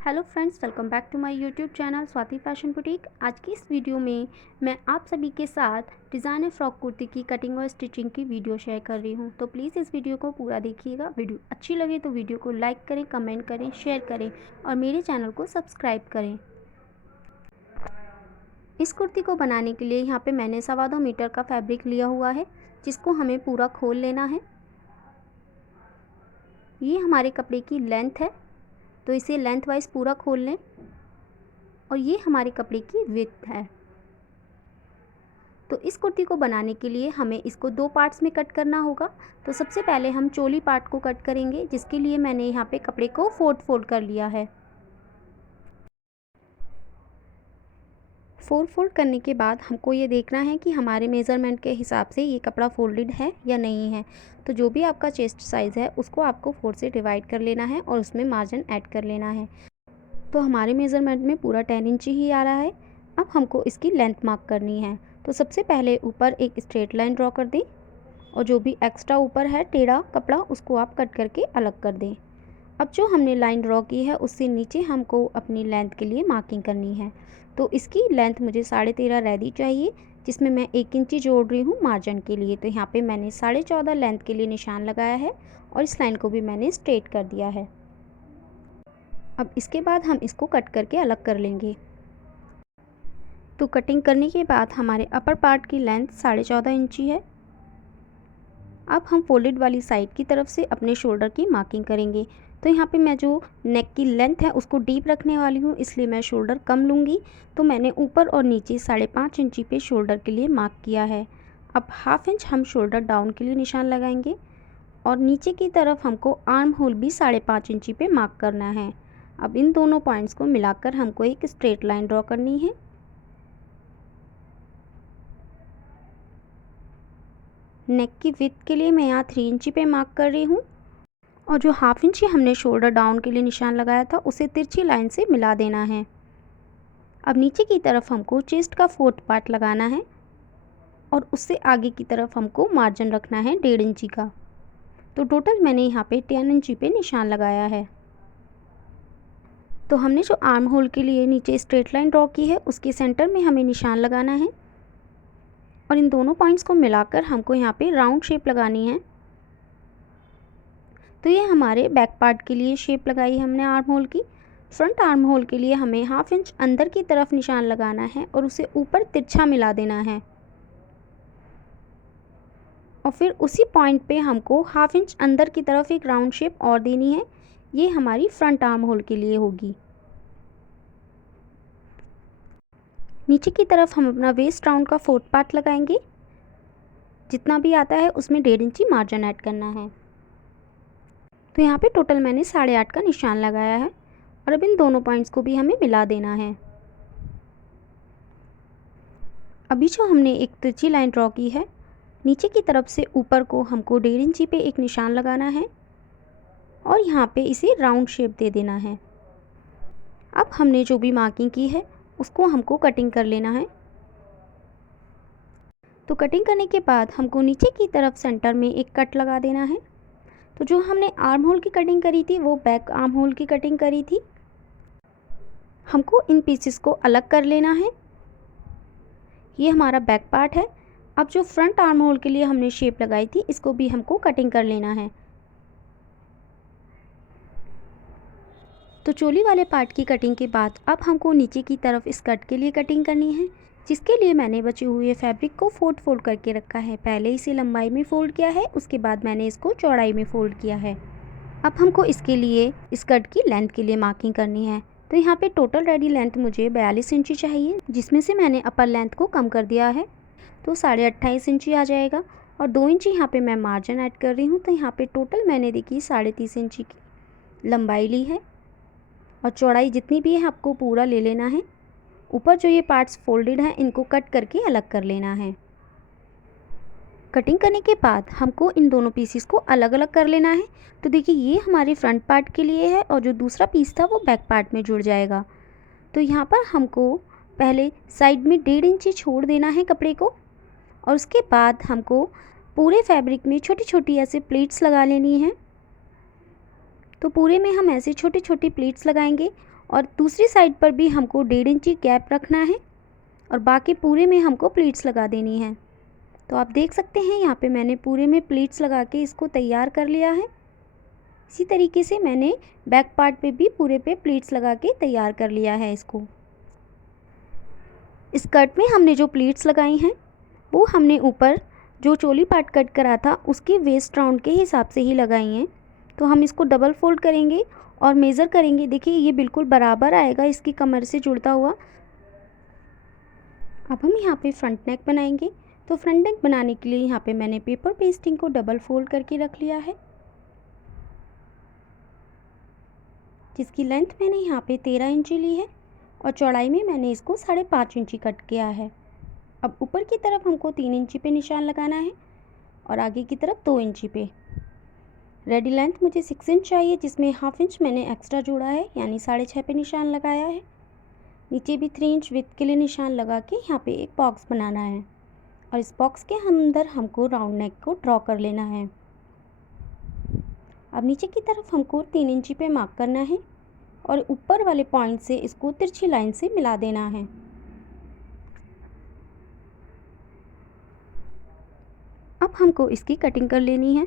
Hello friends, welcome back to my YouTube channel Swati fashion boutique. आज की इस video में मैं आप सभी के साथ डिज़ाइनर फ्रॉक कुर्ती की कटिंग और स्टिचिंग की वीडियो शेयर कर रही हूं। तो प्लीज़ इस वीडियो को पूरा देखिएगा। वीडियो अच्छी लगे तो वीडियो को लाइक करें, कमेंट करें, शेयर करें और मेरे चैनल को सब्सक्राइब करें। इस कुर्ती को बनाने के लिए यहाँ पर मैंने 2.25 मीटर का फैब्रिक लिया हुआ है, जिसको हमें पूरा खोल लेना है। ये हमारे कपड़े की लेंथ है, तो इसे लेंथ वाइज पूरा खोल लें। और ये हमारे कपड़े की विड्थ है। तो इस कुर्ती को बनाने के लिए हमें इसको 2 पार्ट्स में कट करना होगा। तो सबसे पहले हम चोली पार्ट को कट करेंगे, जिसके लिए मैंने यहाँ पे कपड़े को फोल्ड कर लिया है। फोल्ड करने के बाद हमको ये देखना है कि हमारे मेज़रमेंट के हिसाब से ये कपड़ा फोल्डेड है या नहीं है। तो जो भी आपका चेस्ट साइज़ है उसको आपको 4 से डिवाइड कर लेना है और उसमें मार्जिन ऐड कर लेना है। तो हमारे मेज़रमेंट में पूरा 10 इंच ही आ रहा है। अब हमको इसकी लेंथ मार्क करनी है। तो सबसे पहले ऊपर एक स्ट्रेट लाइन ड्रॉ कर दें और जो भी एक्स्ट्रा ऊपर है टेढ़ा कपड़ा उसको आप कट करके अलग कर दें। अब जो हमने लाइन ड्रॉ की है उससे नीचे हमको अपनी लेंथ के लिए मार्किंग करनी है। तो इसकी लेंथ मुझे 13.5 रेडी चाहिए, जिसमें मैं 1 इंची जोड़ रही हूँ मार्जिन के लिए। तो यहाँ पे मैंने 14.5 लेंथ के लिए निशान लगाया है और इस लाइन को भी मैंने स्ट्रेट कर दिया है। अब इसके बाद हम इसको कट करके अलग कर लेंगे। तो कटिंग करने के बाद हमारे अपर पार्ट की लेंथ 14.5 इंची है। अब हम फोल्डेड वाली साइड की तरफ से अपने शोल्डर की मार्किंग करेंगे। तो यहाँ पे मैं जो नेक की लेंथ है उसको डीप रखने वाली हूँ, इसलिए मैं शोल्डर कम लूँगी। तो मैंने ऊपर और नीचे 5.5 इंची पे शोल्डर के लिए मार्क किया है। अब 1/2 इंच हम शोल्डर डाउन के लिए निशान लगाएंगे और नीचे की तरफ हमको आर्म होल भी 5.5 इंची पे मार्क करना है। अब इन दोनों पॉइंट्स को मिलाकर हमको एक स्ट्रेट लाइन ड्रॉ करनी है। नेक की विड्थ के लिए मैं यहाँ 3 इंची पे मार्क कर रही हूँ और जो 1/2 इंची हमने शोल्डर डाउन के लिए निशान लगाया था उसे तिरछी लाइन से मिला देना है। अब नीचे की तरफ हमको चेस्ट का 4th पार्ट लगाना है और उससे आगे की तरफ हमको मार्जिन रखना है 1.5 इंची का। तो टोटल मैंने यहाँ पे 10 इंची पे निशान लगाया है। तो हमने जो आर्म होल के लिए नीचे स्ट्रेट लाइन ड्रॉ की है उसके सेंटर में हमें निशान लगाना है और इन दोनों पॉइंट्स को मिलाकर हमको यहाँ पे राउंड शेप लगानी है। तो ये हमारे बैक पार्ट के लिए शेप लगाई हमने आर्म होल की। फ्रंट आर्म होल के लिए हमें 1/2 इंच अंदर की तरफ निशान लगाना है और उसे ऊपर तिरछा मिला देना है और फिर उसी पॉइंट पे हमको 1/2 इंच अंदर की तरफ एक राउंड शेप और देनी है। ये हमारी फ्रंट आर्म होल के लिए होगी। नीचे की तरफ हम अपना वेस्ट राउंड का 4th पार्ट लगाएंगे। जितना भी आता है उसमें 1.5 इंची मार्जिन ऐड करना है। तो यहाँ पे टोटल मैंने 8.5 का निशान लगाया है और अब इन दोनों पॉइंट्स को भी हमें मिला देना है। अभी जो हमने एक तिरछी लाइन ड्रॉ की है, नीचे की तरफ से ऊपर को हमको 1.5 इंची पे एक निशान लगाना है और यहाँ पे इसे राउंड शेप दे देना है। अब हमने जो भी मार्किंग की है उसको हमको कटिंग कर लेना है। तो कटिंग करने के बाद हमको नीचे की तरफ सेंटर में एक कट लगा देना है। तो जो हमने आर्म होल की कटिंग करी थी वो बैक आर्म होल की कटिंग करी थी। हमको इन पीसेस को अलग कर लेना है। ये हमारा बैक पार्ट है। अब जो फ्रंट आर्म होल के लिए हमने शेप लगाई थी इसको भी हमको कटिंग कर लेना है। तो चोली वाले पार्ट की कटिंग के बाद अब हमको नीचे की तरफ स्कर्ट के लिए कटिंग करनी है, जिसके लिए मैंने बचे हुए फैब्रिक को फोल्ड करके रखा है। पहले इसे लंबाई में फ़ोल्ड किया है, उसके बाद मैंने इसको चौड़ाई में फ़ोल्ड किया है। अब हमको इसके लिए स्कर्ट की लेंथ के लिए मार्किंग करनी है। तो यहाँ पे टोटल रेडी लेंथ मुझे 42 इंची चाहिए, जिसमें से मैंने अपर लेंथ को कम कर दिया है तो 28.5 इंची आ जाएगा और 2 इंची यहाँ पे मैं मार्जिन ऐड कर रही हूँ। तो यहाँ पे टोटल मैंने देखी 30.5 इंची की लंबाई ली है और चौड़ाई जितनी भी है आपको पूरा ले लेना है। ऊपर जो ये पार्ट्स फोल्डेड हैं इनको कट करके अलग कर लेना है। कटिंग करने के बाद हमको इन दोनों पीसेस को अलग अलग कर लेना है। तो देखिए ये हमारे फ्रंट पार्ट के लिए है और जो दूसरा पीस था वो बैक पार्ट में जुड़ जाएगा। तो यहाँ पर हमको पहले साइड में 1.5 इंची छोड़ देना है कपड़े को और उसके बाद हमको पूरे फैब्रिक में छोटी छोटी ऐसे प्लेट्स लगा लेनी है। तो पूरे में हम ऐसे छोटी छोटी प्लेट्स लगाएंगे और दूसरी साइड पर भी हमको 1.5 इंची गैप रखना है और बाकी पूरे में हमको प्लीट्स लगा देनी है। तो आप देख सकते हैं यहाँ पे मैंने पूरे में प्लीट्स लगा के इसको तैयार कर लिया है। इसी तरीके से मैंने बैक पार्ट पे भी पूरे पे प्लीट्स लगा के तैयार कर लिया है इसको। स्कर्ट में हमने जो प्लीट्स लगाई हैं वो हमने ऊपर जो चोली पार्ट कट करा था उसके वेस्ट राउंड के हिसाब से ही लगाई हैं। तो हम इसको डबल फोल्ड करेंगे और मेज़र करेंगे। देखिए ये बिल्कुल बराबर आएगा इसकी कमर से जुड़ता हुआ। अब हम यहाँ पे फ्रंट नेक बनाएंगे। तो फ्रंट नेक बनाने के लिए यहाँ पे मैंने पेपर पेस्टिंग को डबल फोल्ड करके रख लिया है, जिसकी लेंथ मैंने यहाँ पे 13 इंची ली है और चौड़ाई में मैंने इसको 5.5 इंची कट किया है। अब ऊपर की तरफ हमको 3 इंची पे निशान लगाना है और आगे की तरफ 2 इंची पे। रेडी लेंथ मुझे 6 इंच चाहिए, जिसमें हाफ इंच मैंने एक्स्ट्रा जोड़ा है, यानी 6.5 पे निशान लगाया है। नीचे भी 3 इंच विड्थ के लिए निशान लगा के यहाँ पे एक बॉक्स बनाना है और इस बॉक्स के अंदर हमको राउंड नेक को ड्रॉ कर लेना है। अब नीचे की तरफ हमको 3 इंची पे मार्क करना है और ऊपर वाले पॉइंट से इसको तिरछी लाइन से मिला देना है। अब हमको इसकी कटिंग कर लेनी है।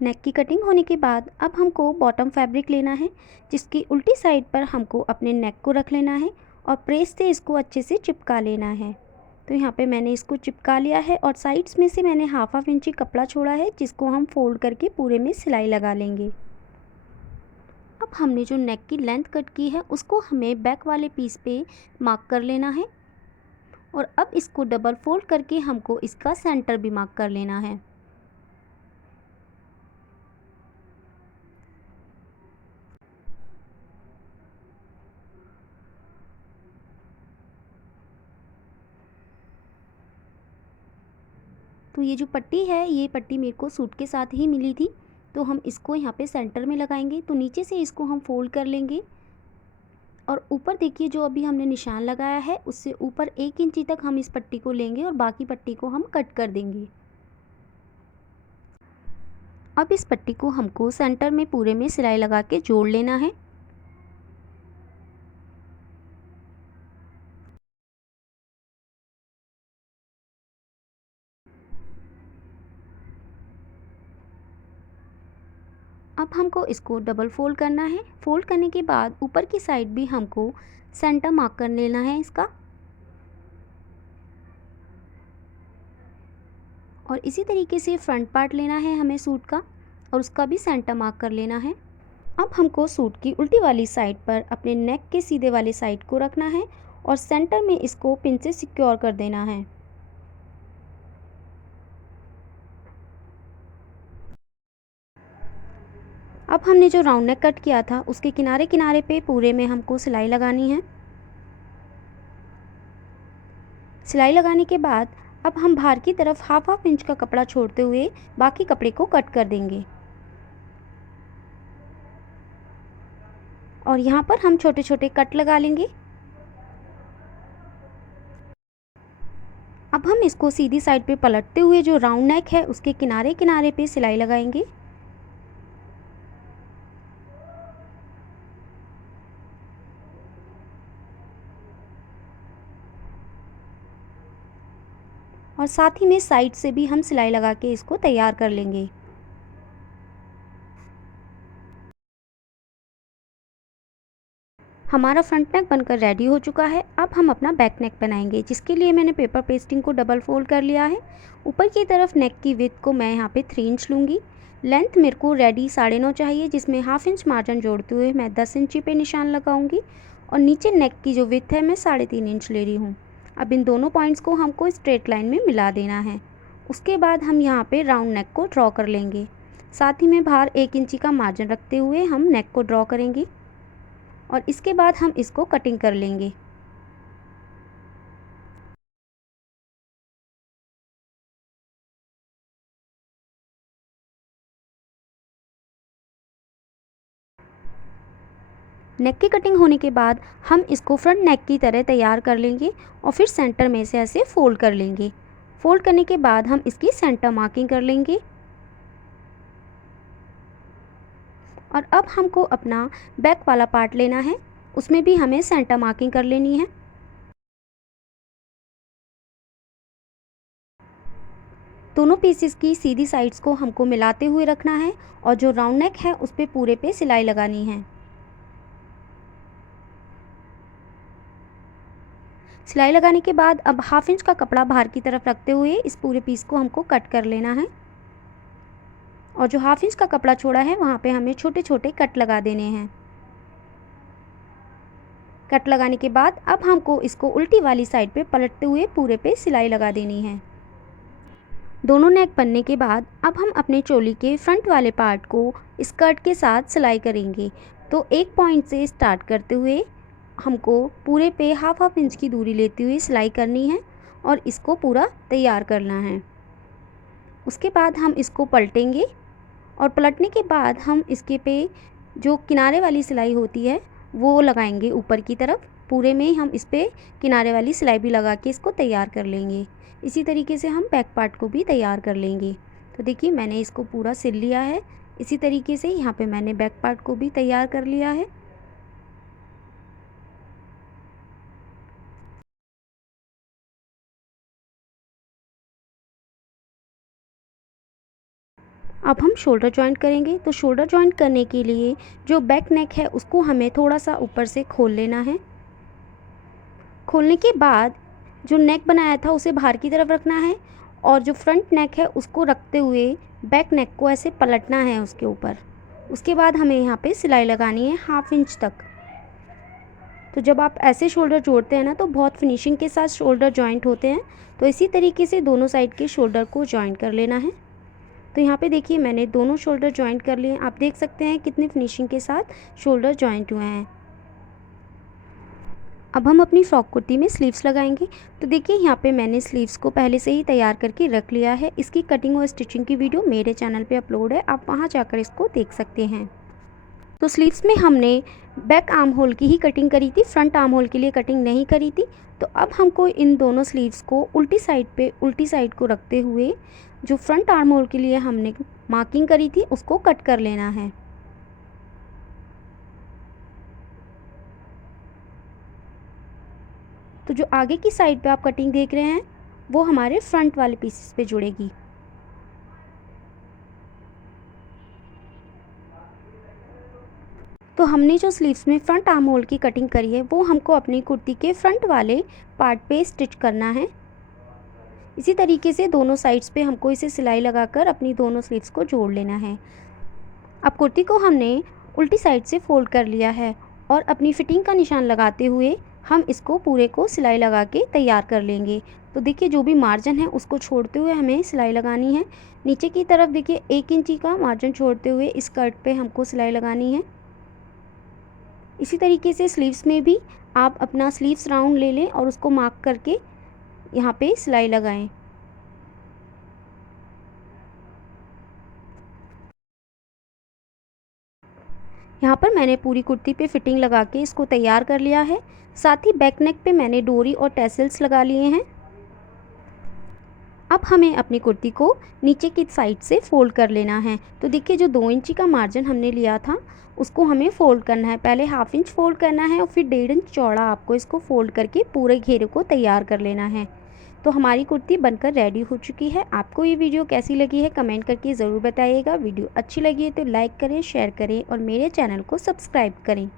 नेक की कटिंग होने के बाद अब हमको बॉटम फैब्रिक लेना है, जिसकी उल्टी साइड पर हमको अपने नेक को रख लेना है और प्रेस से इसको अच्छे से चिपका लेना है। तो यहाँ पे मैंने इसको चिपका लिया है और साइड्स में से मैंने हाफ इंची कपड़ा छोड़ा है, जिसको हम फोल्ड करके पूरे में सिलाई लगा लेंगे। अब हमने जो नेक की लेंथ कट की है उसको हमें बैक वाले पीस पे मार्क कर लेना है और अब इसको डबल फोल्ड करके हमको इसका सेंटर भी मार्क कर लेना है। तो ये जो पट्टी है, ये पट्टी मेरे को सूट के साथ ही मिली थी, तो हम इसको यहाँ पे सेंटर में लगाएंगे। तो नीचे से इसको हम फोल्ड कर लेंगे और ऊपर देखिए जो अभी हमने निशान लगाया है उससे ऊपर 1 इंची तक हम इस पट्टी को लेंगे और बाकी पट्टी को हम कट कर देंगे। अब इस पट्टी को हमको सेंटर में पूरे में सिलाई लगा के जोड़ लेना है। अब हमको इसको डबल फोल्ड करना है। फोल्ड करने के बाद ऊपर की साइड भी हमको सेंटर मार्क कर लेना है इसका और इसी तरीके से फ्रंट पार्ट लेना है हमें सूट का और उसका भी सेंटर मार्क कर लेना है। अब हमको सूट की उल्टी वाली साइड पर अपने नेक के सीधे वाले साइड को रखना है और सेंटर में इसको पिन से सिक्योर कर देना है। अब हमने जो राउंड नेक कट किया था उसके किनारे किनारे पे पूरे में हमको सिलाई लगानी है। सिलाई लगाने के बाद अब हम बाहर की तरफ हाफ इंच का कपड़ा छोड़ते हुए बाकी कपड़े को कट कर देंगे और यहाँ पर हम छोटे छोटे कट लगा लेंगे। अब हम इसको सीधी साइड पे पलटते हुए जो राउंड नेक है उसके किनारे किनारे पे सिलाई लगाएंगे और साथ ही में साइड से भी हम सिलाई लगा के इसको तैयार कर लेंगे। हमारा फ्रंट नेक बनकर रेडी हो चुका है। अब हम अपना बैक नेक बनाएंगे, जिसके लिए मैंने पेपर पेस्टिंग को डबल फोल्ड कर लिया है। ऊपर की तरफ नेक की विड्थ को मैं यहाँ पे 3 इंच लूँगी। लेंथ मेरे को रेडी 9.5 चाहिए, जिसमें हाफ इंच मार्जिन जोड़ते हुए मैं 10 इंची पे निशान लगाऊंगी और नीचे नेक की जो विड्थ है मैं 3.5 इंच ले रही हूँ। अब इन दोनों पॉइंट्स को हमको स्ट्रेट लाइन में मिला देना है। उसके बाद हम यहाँ पे राउंड नेक को ड्रॉ कर लेंगे। साथ ही में बाहर 1 इंची का मार्जिन रखते हुए हम नेक को ड्रॉ करेंगे और इसके बाद हम इसको कटिंग कर लेंगे। नेक की कटिंग होने के बाद हम इसको फ्रंट नेक की तरह तैयार कर लेंगे और फिर सेंटर में से ऐसे फोल्ड कर लेंगे। फोल्ड करने के बाद हम इसकी सेंटर मार्किंग कर लेंगे और अब हमको अपना बैक वाला पार्ट लेना है, उसमें भी हमें सेंटर मार्किंग कर लेनी है। दोनों पीसेस की सीधी साइड्स को हमको मिलाते हुए रखना है और जो राउंड नेक है उस पे पूरे पे सिलाई लगानी है। सिलाई लगाने के बाद अब 1/2 इंच का कपड़ा बाहर की तरफ रखते हुए इस पूरे पीस को हमको कट कर लेना है और जो 1/2 इंच का कपड़ा छोड़ा है वहाँ पे हमें छोटे छोटे कट लगा देने हैं। कट लगाने के बाद अब हमको इसको उल्टी वाली साइड पे पलटते हुए पूरे पे सिलाई लगा देनी है। दोनों नेक बनने के बाद अब हम अपने चोली के फ्रंट वाले पार्ट को स्कर्ट के साथ सिलाई करेंगे। तो एक पॉइंट से स्टार्ट करते हुए हमको पूरे पे 1/2 इंच की दूरी लेते हुए सिलाई करनी है और इसको पूरा तैयार करना है। उसके बाद हम इसको पलटेंगे और पलटने के बाद हम इसके पे जो किनारे वाली सिलाई होती है वो लगाएंगे ऊपर की तरफ। पूरे में हम इस पे किनारे वाली सिलाई भी लगा के इसको तैयार कर लेंगे। इसी तरीके से हम बैक पार्ट को भी तैयार कर लेंगे। तो देखिए मैंने इसको पूरा सिल लिया है। इसी तरीके से यहाँ पे मैंने बैक पार्ट को भी तैयार कर लिया है। अब हम शोल्डर जॉइंट करेंगे। तो शोल्डर जॉइंट करने के लिए जो बैक नेक है उसको हमें थोड़ा सा ऊपर से खोल लेना है। खोलने के बाद जो नेक बनाया था उसे बाहर की तरफ रखना है और जो फ्रंट नेक है उसको रखते हुए बैक नेक को ऐसे पलटना है उसके ऊपर। उसके बाद हमें यहाँ पे सिलाई लगानी है 1/2 इंच तक। तो जब आप ऐसे शोल्डर जोड़ते हैं ना तो बहुत फिनिशिंग के साथ शोल्डर जॉइंट होते हैं। तो इसी तरीके से दोनों साइड के शोल्डर को जॉइंट कर लेना है। तो यहाँ पे देखिए मैंने दोनों शोल्डर जॉइंट कर लिए। आप देख सकते हैं कितनी फिनिशिंग के साथ शोल्डर जॉइंट हुए हैं। अब हम अपनी फ्रॉक कुर्ती में स्लीव्स लगाएंगे। तो देखिए यहाँ पे मैंने स्लीव्स को पहले से ही तैयार करके रख लिया है। इसकी कटिंग और स्टिचिंग की वीडियो मेरे चैनल पे अपलोड है, आप वहाँ जाकर इसको देख सकते हैं। तो स्लीव्स में हमने बैक आर्म होल की ही कटिंग करी थी, फ्रंट आर्म होल के लिए कटिंग नहीं करी थी। तो अब हमको इन दोनों स्लीव्स को उल्टी साइड पे उल्टी साइड को रखते हुए जो फ्रंट आर्म होल के लिए हमने मार्किंग करी थी उसको कट कर लेना है। तो जो आगे की साइड पे आप कटिंग देख रहे हैं वो हमारे फ्रंट वाले पीसेस पे जुड़ेगी। तो हमने जो स्लीव्स में फ्रंट आर्म होल की कटिंग करी है वो हमको अपनी कुर्ती के फ्रंट वाले पार्ट पे स्टिच करना है। इसी तरीके से दोनों साइड्स पे हमको इसे सिलाई लगाकर अपनी दोनों स्लीव्स को जोड़ लेना है। अब कुर्ती को हमने उल्टी साइड से फोल्ड कर लिया है और अपनी फिटिंग का निशान लगाते हुए हम इसको पूरे को सिलाई लगा के तैयार कर लेंगे। तो देखिए जो भी मार्जिन है उसको छोड़ते हुए हमें सिलाई लगानी है। नीचे की तरफ देखिए 1 इंची का मार्जिन छोड़ते हुए इस स्कर्ट पे हमको सिलाई लगानी है। इसी तरीके से स्लीव्स में भी आप अपना स्लीव्स राउंड ले लें और उसको मार्क करके यहाँ पे सिलाई लगाएं। यहाँ पर मैंने पूरी कुर्ती पे फिटिंग लगा के इसको तैयार कर लिया है। साथ ही बैक नेक पे मैंने डोरी और टैसल्स लगा लिए हैं। अब हमें अपनी कुर्ती को नीचे की साइड से फोल्ड कर लेना है। तो देखिए जो 2 इंची का मार्जिन हमने लिया था उसको हमें फ़ोल्ड करना है। पहले 1/2 इंच फ़ोल्ड करना है और फिर 1.5 इंच चौड़ा आपको इसको फ़ोल्ड करके पूरे घेरे को तैयार कर लेना है। तो हमारी कुर्ती बनकर रेडी हो चुकी है। आपको ये वीडियो कैसी लगी है कमेंट करके ज़रूर बताइएगा। वीडियो अच्छी लगी है तो लाइक करें, शेयर करें और मेरे चैनल को सब्सक्राइब करें।